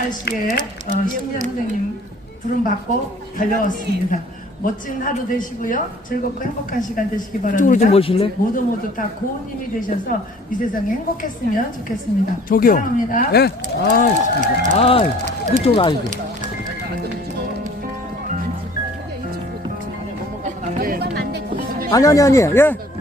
날씨에 어, 신미연 선생님 부름 받고 달려왔습니다. 멋진 하루 되시고요. 즐겁고 행복한 시간 되시기 바랍니다. 좀 모실래? 모두 모두 다 고운 힘이 되셔서 이 세상에 행복했으면 좋겠습니다. 저기요. 사랑합니다. 예? 아, 아, 그쪽 아니죠. 아니, 아니, 아니, 예?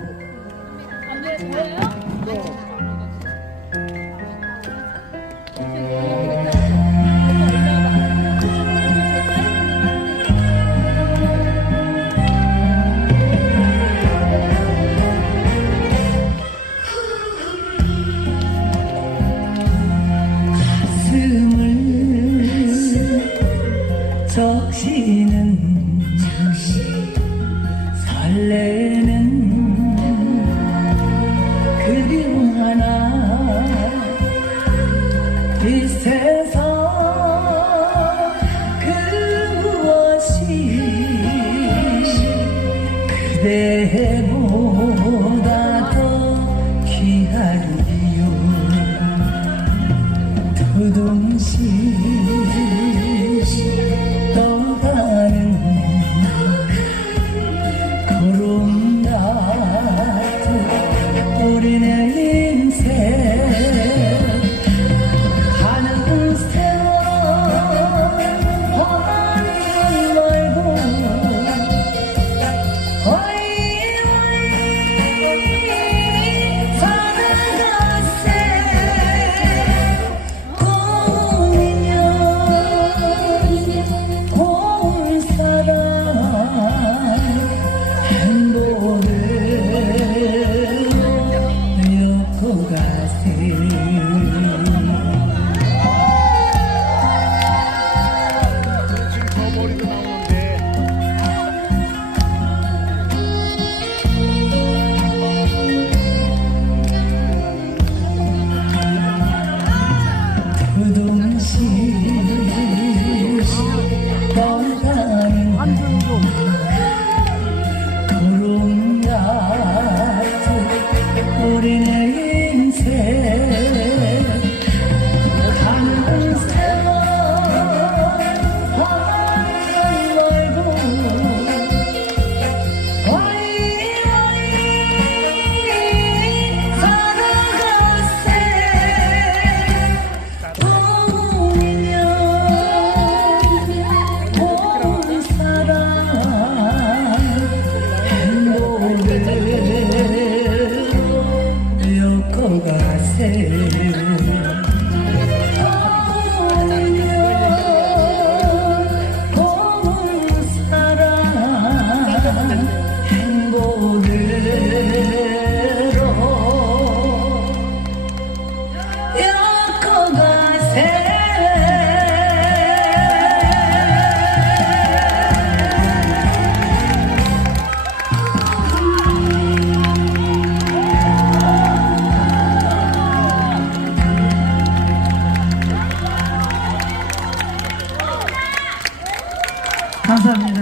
적시는 설레는 그림 하나 이 세상 그 무엇이 그대보 감사합니다.